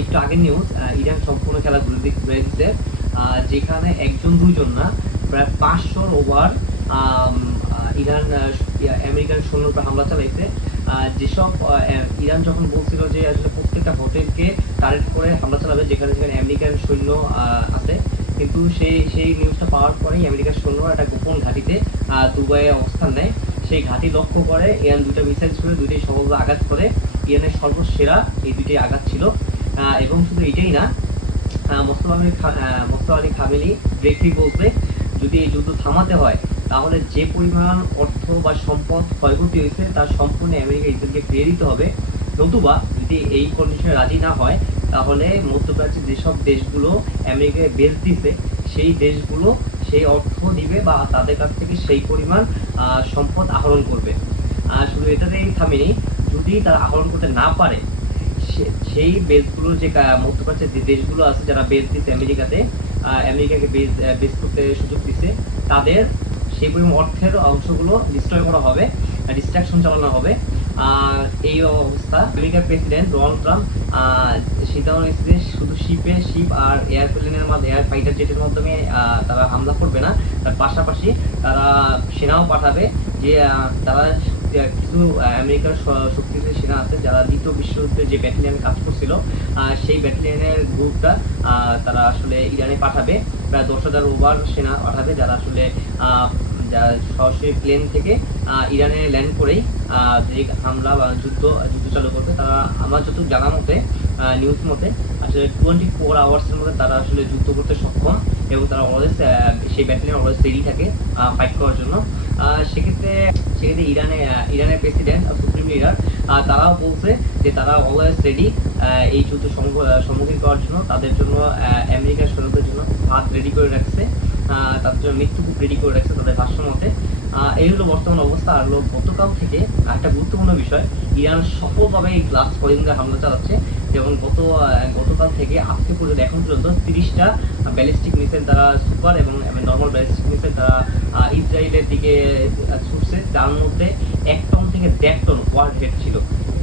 একটু আগের news, Iran সম্পূর্ণ খেলা ঘুরে দিচ্ছে, যেখানে একজন দুইজন না প্রায় 500 ওভার ইরান আমেরিকান সৈন্যর উপর হামলা চালাইছে। যেসব ইরান যখন বলছিল যে আসলে প্রত্যেকটা হোটেলকে টার্গেট করে হামলা চালাবে যেখানে যেখানে আমেরিকান সৈন্য আছে, কিন্তু সেই নিউজটা পাওয়ার পরেই আমেরিকার সৈন্য একটা গোপন ঘাঁটিতে দুবাইয়ে অবস্থান নেয়। সেই ঘাঁটি লক্ষ্য করে ইরান দুটো মিসাইল ছুড়ে দুইটাই সফলভাবে আঘাত করে। ইরানের সর্বসেরা এই দুইটাই আঘাত ছিল। এবং শুধু এটাই না, মোস্তফা আলী খামেনি ব্রেকলি বলছে যদি এই যুদ্ধ থামাতে হয় তাহলে যে পরিমাণ অর্থ বা সম্পদ ক্ষয়ক্ষতি হয়েছে তার সম্পূর্ণ আমেরিকা ইসরায়েলকে ফিরিয়ে দিতে হবে। নতুবা যদি এই কন্ডিশনে রাজি না হয় তাহলে মধ্যপ্রাচ্যের যেসব দেশগুলো আমেরিকায় বেচ দিছে সেই দেশগুলো সেই অর্থ দিবে বা তাদের কাছ থেকে সেই পরিমাণ সম্পদ আহরণ করবে। শুধু এটাতেই থামেনি, যদি তারা আহরণ করতে না পারে সেই বেসগুলো যে মধ্যপ্রাচ্যের যে দেশগুলো আছে যারা বেস দিচ্ছে আমেরিকাকে বেস করতে সুযোগ দিচ্ছে, তাদের সেই পরিমাণ অর্থের অংশগুলো ডিস্ট্রয় করা হবে, ডিস্ট্রাকশন চালানো হবে। এই অবস্থা আমেরিকার প্রেসিডেন্ট ডোনাল্ড ট্রাম্প সিদ্ধান্ত নিচ্ছে শুধু শিপ আর এয়ারপ্লেনের মাধ্যমে এয়ার ফাইটার জেটের মাধ্যমে তারা হামলা করবে না, তার পাশাপাশি তারা সেনাও পাঠাবে। যে তারা কিছু আমেরিকার শক্তিশালী সেনা আছে যারা দ্বিতীয় বিশ্বযুদ্ধে যে ব্যাটালিয়নে কাজ করছিল, সেই ব্যাটালিয়নের গ্রুপটা তারা আসলে ইরানে পাঠাবে। প্রায় 10,000 ওভার সেনা পাঠাবে যারা আসলে সরাসরি প্লেন থেকে ইরানে ল্যান্ড করেই যে হামলা বা যুদ্ধ চালু করবে। তারা আমার যতটুকু জানা মতে নিউজ মতে আসলে 24 আওয়ার্সের মধ্যে তারা আসলে যুদ্ধ করতে সক্ষম এবং তারা অলওয়েজ সেই ব্যাটালিয়ন অলওয়েজ রেডি থাকে ফাইট করার জন্য। সেক্ষেত্রে ইরানের প্রেসিডেন্ট সুপ্রিম লিডার তারাও বলছে যে তারা অলওয়েজ রেডি এই যুদ্ধ সম্মুখীন করার জন্য। তাদের জন্য আমেরিকার সৈন্যদের জন্য হাত রেডি করে রাখছে, তাদের জন্য মৃত্যুকূপ রেডি করে রাখছে তাদের ভাষ্য মতে। এই হলো বর্তমান অবস্থা। আর হলো গতকাল থেকে একটা গুরুত্বপূর্ণ বিষয়, ইরান সফলভাবে এই লাস্ট কদিন ধরে হামলা চালাচ্ছে। যেমন গতকাল থেকে আজকে পর্যন্ত এখন পর্যন্ত 30টা ব্যালিস্টিক মিসাইল তারা সুপার এবং নর্মাল ব্যালিস্টিক মিসাইল তারা ইসরায়েলের দিকে ছুটছে, যার মধ্যে 1 টন থেকে 1.5 টন ওয়ার হেড ছিল।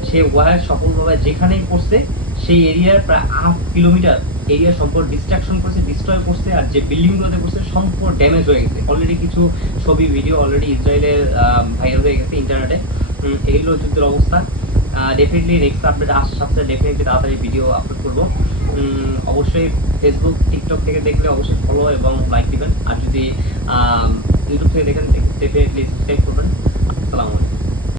সেই ওয়ার সফলভাবে যেখানেই পড়ছে সেই এরিয়ার প্রায় 8 কিলোমিটার এরিয়া সম্পূর্ণ ডিস্ট্রাকশন করছে, ডিস্ট্রয় করছে। আর যে বিল্ডিংগুলোতে করছে সম্পূর্ণ ড্যামেজ হয়ে গেছে। অলরেডি কিছু ছবি ভিডিও অলরেডি ইসরায়েলের ভাইরাল হয়ে গেছে ইন্টারনেটে। এইগুলো যুদ্ধের অবস্থা। ডেফিনেটলি নেক্সট আপডেট আসছে, ডেফিনেটলি তাড়াতাড়ি ভিডিও আপলোড করবো। অবশ্যই ফেসবুক টিকটক থেকে দেখলে অবশ্যই ফলো এবং লাইক দিবেন। আর যদি ইউটিউব থেকে দেখেন ডেফিনেটলি সাবস্ক্রাইব করবেন। আসসালামু আলাইকুম।